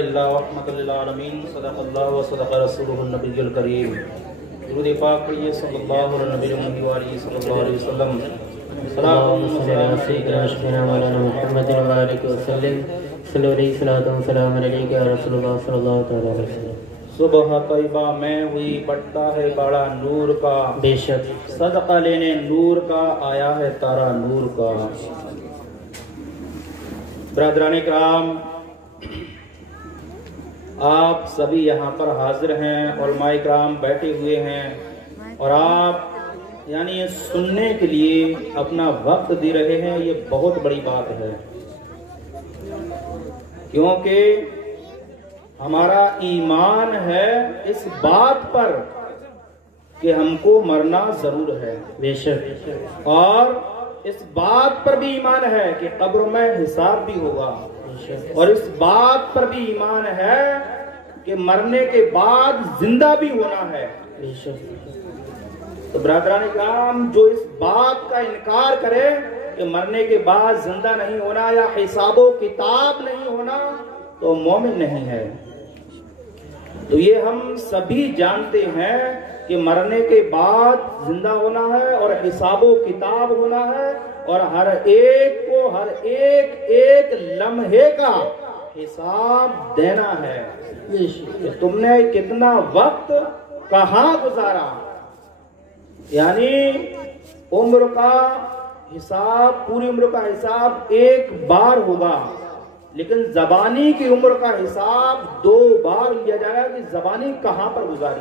रहमतुल्लिल-आलमीन सदक़ल्लाहु व सदक़ रसूलुहुन नबियुल करीम। दुरूद पाक पढ़िए सल्लल्लाहु अलैहि वसल्लम। सुबह तैयबा में हुई बढ़ता है बड़ा नूर का, बेशक सदका लेने नूर का आया है तारा नूर का। ब्रदरान किराम, आप सभी यहाँ पर हाजिर हैं और उलमाए किराम बैठे हुए हैं और आप यानी ये सुनने के लिए अपना वक्त दे रहे हैं, ये बहुत बड़ी बात है। क्योंकि हमारा ईमान है इस बात पर कि हमको मरना जरूर है, बेशक, और इस बात पर भी ईमान है कि कब्र में हिसाब भी होगा, और इस बात पर भी ईमान है कि मरने के बाद जिंदा भी होना है। तो ब्रदरान किराम, जो इस बात का इनकार करे कि मरने के बाद जिंदा नहीं होना या हिसाबो किताब नहीं होना, तो मोमिन नहीं है। तो ये हम सभी जानते हैं कि मरने के बाद जिंदा होना है और हिसाबो किताब होना है, और हर एक को हर एक लम्हे का हिसाब देना है कि तुमने कितना वक्त कहाँ गुजारा। यानी उम्र का हिसाब, पूरी उम्र का हिसाब एक बार होगा, लेकिन जबानी की उम्र का हिसाब 2 बार लिया जाएगा कि जबानी कहाँ पर गुजारी।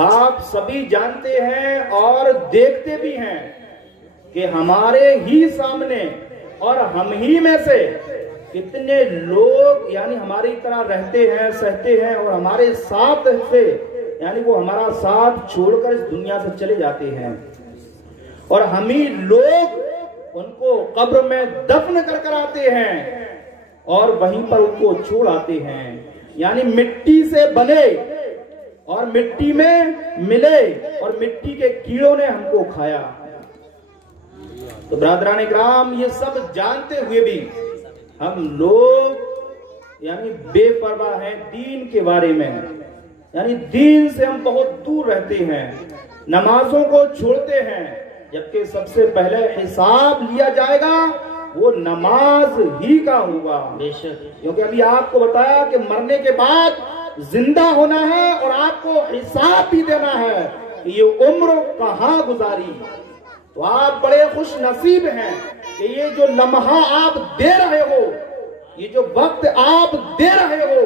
आप सभी जानते हैं और देखते भी हैं कि हमारे ही सामने और हम ही में से कितने लोग यानी हमारी तरह रहते हैं, सहते हैं, और हमारे साथ से यानी वो हमारा साथ छोड़कर इस दुनिया से चले जाते हैं, और हम ही लोग उनको कब्र में दफन कर आते हैं और वहीं पर उनको छोड़ आते हैं। यानी मिट्टी से बने और मिट्टी में मिले और मिट्टी के कीड़ों ने हमको खाया। तो ब्रदरान किराम, ये सब जानते हुए भी हम लोग यानी बेपरवाह हैं दीन के बारे में। यानी दीन से हम बहुत दूर रहते हैं, नमाजों को छोड़ते हैं, जबकि सबसे पहले हिसाब लिया जाएगा वो नमाज ही का होगा, बेशक। क्योंकि अभी आपको बताया कि मरने के बाद जिंदा होना है और आपको हिसाब भी देना है कि ये उम्र कहाँ गुजारी। तो आप बड़े खुश नसीब हैं कि ये जो लम्हा आप दे रहे हो, ये जो वक्त आप दे रहे हो,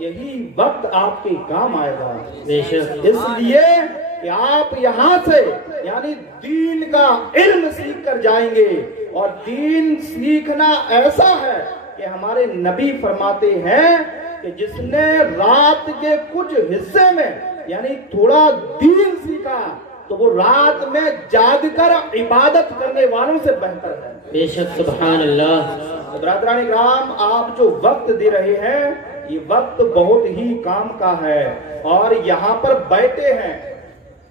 यही वक्त आपके काम आएगा, बेशक। इसलिए कि आप यहाँ से यानी दीन का इल्म सीख कर जाएंगे, और दीन सीखना ऐसा है कि हमारे नबी फरमाते हैं कि जिसने रात के कुछ हिस्से में यानी थोड़ा दीन सीखा तो वो रात में जागकर इबादत करने वालों से बेहतर है, बेशक। सुभान अल्लाह। ब्रदरान किराम, आप जो वक्त दे रहे हैं ये वक्त बहुत ही काम का है, और यहाँ पर बैठे हैं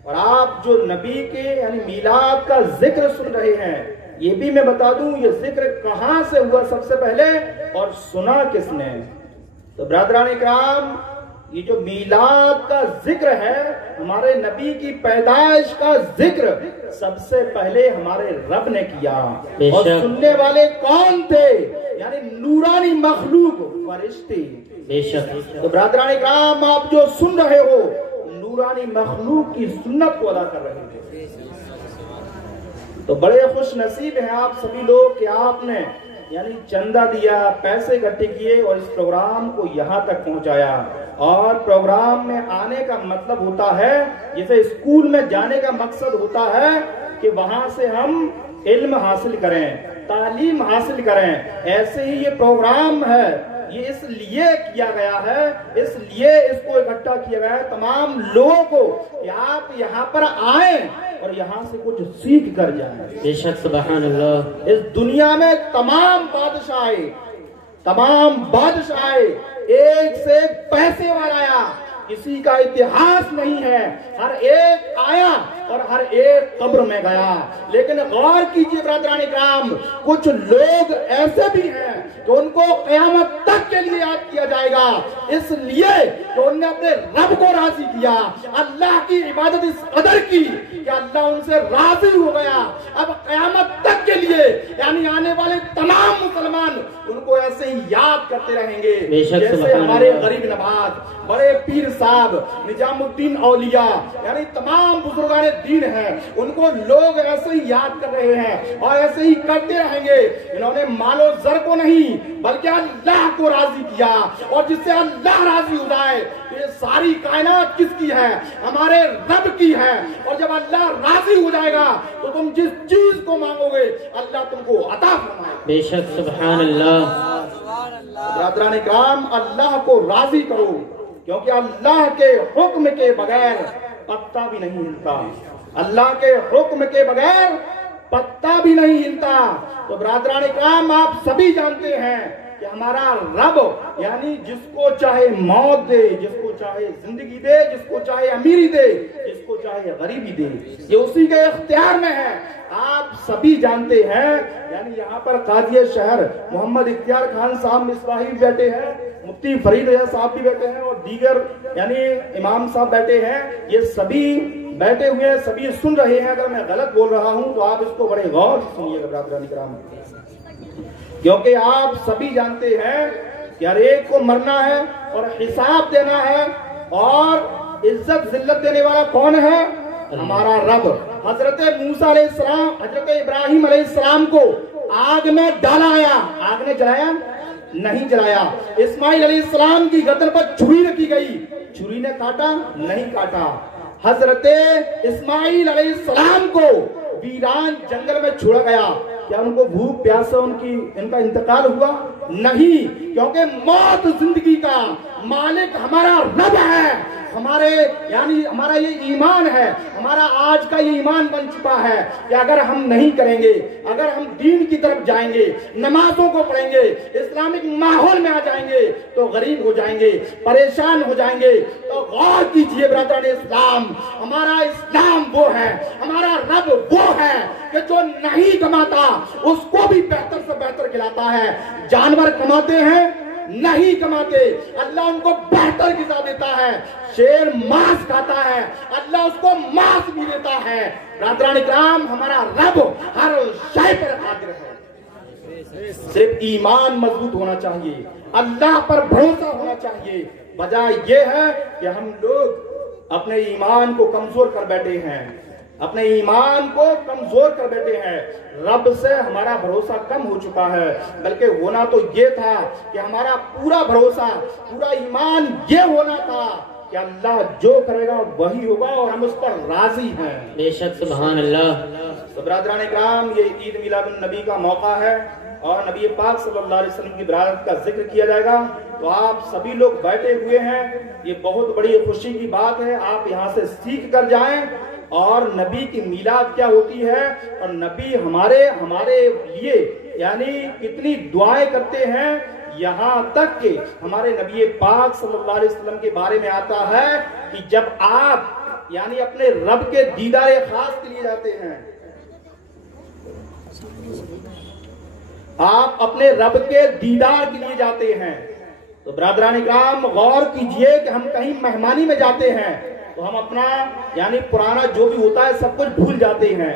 और आप जो नबी के यानी मीलाद का जिक्र सुन रहे हैं, ये भी मैं बता दूं ये जिक्र कहां से हुआ सबसे पहले और सुना किसने। तो ब्रदरान किराम, ये जो मीलाद का जिक्र है, हमारे नबी की पैदाइश का जिक्र सबसे पहले हमारे रब ने किया, और सुनने वाले कौन थे? यानी नूरानी मखलूक, फरिश्ते, बेशक। तो ब्रदरान किराम, आप जो सुन रहे हो नूरानी मखलूक की सुन्नत को अदा कर रहे थे। तो बड़े खुश नसीब हैं आप सभी लोग कि आपने यानी चंदा दिया, पैसे इकट्ठे किए और इस प्रोग्राम को यहाँ तक पहुँचाया। और प्रोग्राम में आने का मतलब होता है, जैसे स्कूल में जाने का मकसद होता है कि वहां से हम इल्म हासिल करें, तालीम हासिल करें, ऐसे ही ये प्रोग्राम है, ये इसलिए किया गया है, इसलिए इसको इकट्ठा किया गया है तमाम लोगों को कि आप यहाँ पर आए और यहाँ से कुछ सीख कर जाएं, बेशक। सुभान अल्लाह। इस दुनिया में तमाम बादशाह आए, एक से एक पैसे वाला आया, किसी का इतिहास नहीं है, हर एक आया और हर एक कब्र में गया। लेकिन गौर कीजिए ब्रदरानी कराम, कुछ लोग ऐसे भी हैं कि उनको क़यामत तक के लिए याद किया जाएगा, इसलिए कि उन्होंने अपने रब को राजी किया, अल्लाह की इबादत इस कदर की कि अल्लाह उनसे राजी हो गया। अब क़यामत तक के लिए यानी आने वाले तमाम मुसलमान उनको ऐसे ही याद करते रहेंगे, जैसे हमारे गरीब नवाज, बड़े पीर साहब, निजामुद्दीन औलिया यानी तमाम बुजुर्गान दीन हैं, उनको लोग ऐसे ही याद कर रहे हैं और ऐसे ही करते रहेंगे। इन्होंने मालो जर को नहीं बल्कि अल्लाह को राजी किया, और जिससे अल्लाह राजी हो जाए तो ये सारी कायनात किसकी है? हमारे रब की है। और जब अल्लाह राजी हो जाएगा तो तुम जिस चीज को मांगोगे अल्लाह तुमको अता फरमाएगा। बेशक, सुभान अल्लाह। बरादरान इकराम, अल्लाह को राजी करो, क्योंकि अल्लाह के हुक्म के बगैर पत्ता भी नहीं हिलता, अल्लाह के हुक्म के बगैर पत्ता भी नहीं हिलता। तो बरादरान इकराम, आप सभी जानते हैं कि हमारा रब यानी जिसको चाहे मौत दे, जिसको चाहे जिंदगी दे, जिसको चाहे अमीरी दे, जिसको चाहे गरीबी दे, ये उसी के इख्तियार में है। आप सभी जानते हैं, यानी यहाँ पर काजी शहर मोहम्मद इख्तियार खान साहब मिसबाही बैठे हैं, मुफ्ती फरीद साहब भी बैठे हैं और दीगर यानी इमाम साहब बैठे हैं, ये सभी बैठे हुए हैं, सभी सुन रहे हैं। अगर मैं गलत बोल रहा हूं तो आप इसको बड़े गौर से सुनिएगा ब्रदरान किराम, क्योंकि आप सभी जानते हैं कि हर एक को मरना है और हिसाब देना है, और इज्जत जिल्लत देने वाला कौन है? हमारा रब। हजरत मूसा अलैहिस्सलाम, हजरत इब्राहिम अलैहिस्सलाम को आग में डाला गया, आग ने जलाया नहीं जलाया। इस्माइल अलैहिस्सलाम की गर्दन पर छुरी रखी गई, छुरी ने काटा नहीं काटा। हजरत इस्माइल अलैहिस्सलाम को वीरान जंगल में छोड़ा गया, क्या उनको भूख प्यास से इनका इंतकाल हुआ? नहीं, क्योंकि मौत जिंदगी का मालिक हमारा रब है। हमारे यानी हमारा ये ईमान है, हमारा आज का ये ईमान बन चुका है कि अगर हम नहीं करेंगे, अगर हम दीन की तरफ जाएंगे, नमाजों को पढ़ेंगे, इस्लामिक माहौल में आ जाएंगे तो गरीब हो जाएंगे, परेशान हो जाएंगे। तो गौर कीजिए ब्रदर इस्लाम, हमारा इस्लाम वो है, हमारा रब वो है कि जो नहीं कमाता उसको भी बेहतर से बेहतर खिलाता है। जानवर कमाते हैं नहीं कमाते, अल्लाह उनको बेहतर गिज़ा देता है। शेर मांस खाता है, अल्लाह उसको मांस भी देता है। ब्रदरान इकराम, हमारा रब हर शय पर कादिर है। सिर्फ ईमान मजबूत होना चाहिए, अल्लाह पर भरोसा होना चाहिए। वजह यह है कि हम लोग अपने ईमान को कमजोर कर बैठे हैं, अपने ईमान को कमजोर कर बैठे हैं। रब से हमारा भरोसा कम हो चुका है, बल्कि होना तो ये था कि हमारा पूरा भरोसा, पूरा ईमान ये होना था कि अल्लाह जो करेगा वही होगा और हम उस पर राजी हैं। बेशक, सुभान अल्लाह। तो ब्रदरान इकराम, ये ईद मिलाद नबी का मौका है और नबी पाक सल्लल्लाहु अलैहि वसल्लम की बरात का जिक्र किया जाएगा। तो आप सभी लोग बैठे हुए हैं, ये बहुत बड़ी खुशी की बात है। आप यहाँ से सीख कर जाएं और नबी की मिलाद क्या होती है और नबी हमारे लिए यानी कितनी दुआएं करते हैं। यहाँ तक कि हमारे नबी पाक सल्लल्लाहु अलैहि वसल्लम के बारे में आता है कि जब आप यानी अपने रब के दीदार खास के लिए जाते हैं, आप अपने रब के दीदार के लिए जाते हैं, तो ब्रदरान इकराम गौर कीजिए कि हम कहीं मेहमानी में जाते हैं तो हम अपना यानी पुराना जो भी होता है सब कुछ भूल जाते हैं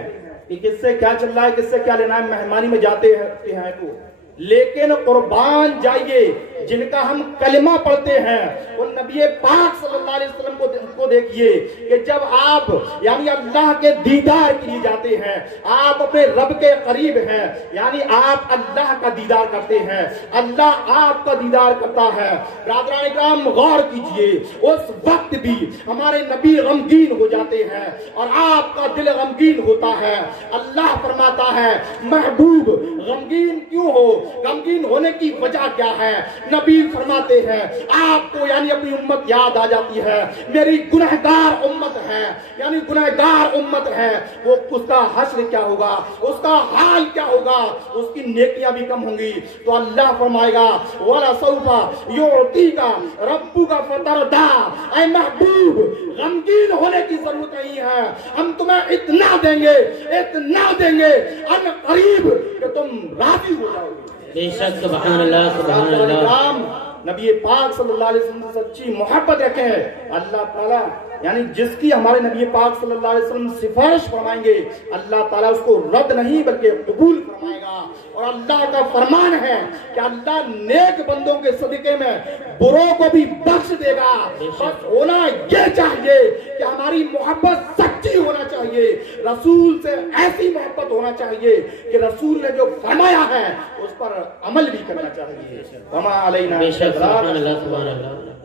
कि किससे क्या चल रहा है, किससे क्या लेना है। मेहमानी में जाते हैं तो, लेकिन कुर्बान जाइए जिनका हम कलिमा पढ़ते हैं, उन नबी पाक सल्लल्लाहु अलैहि वसल्लम को देखिए कि जब आप यानी अल्लाह के दीदार के लिए जाते हैं, आप अपने रब के करीब हैं, यानी आप अल्लाह का दीदार करते हैं, अल्लाह आपका दीदार करता है। ब्रदरान इकराम गौर कीजिए, उस वक्त भी हमारे नबी गमगीन हो जाते हैं और आपका दिल गमगीन होता है। अल्लाह फरमाता है, महबूब गमगीन क्यों हो? गमगीन होने की वजह क्या है? नबी फरमाते हैं आपको यानी अपनी उम्मत याद आ जाती है, मेरी गुनहगार उम्मत है, यानी गुनहगार उम्मत है, वो उसका हश्र क्या होगा, उसका हाल क्या होगा, उसकी नेकियां भी कम होंगी। तो अल्लाह फरमाएगा वाला सौफा युतीका रब्बुका फतरदा, ऐ महबूब गमगीन होने की जरूरत नहीं है, हम तुम्हें इतना देंगे अन करीब कि तुम राजी हो जाओगे। बेशक सुभान अल्लाह सुभान अल्लाह। नबी पाक सल्लल्लाहु अलैहि वसल्लम से सच्ची मोहब्बत रखे हैं अल्लाह ताला, यानी जिसकी हमारे नबी पाक सल्लल्लाहु अलैहि वसल्लम सिफारिश फरमाएंगे अल्लाह ताला उसको रद्द नहीं बल्कि कबूल फरमाएगा। और अल्लाह का फरमान है कि अल्लाह नेक बंदों के सदके में बुरों को भी बख्श देगा। बस होना ये चाहिए कि हमारी मोहब्बत सच्ची होना चाहिए, रसूल से ऐसी मोहब्बत होना चाहिए कि रसूल ने जो फरमाया है उस पर अमल भी करना चाहिए। वमा अलैना बेशक सुभान अल्लाह सुभान अल्लाह।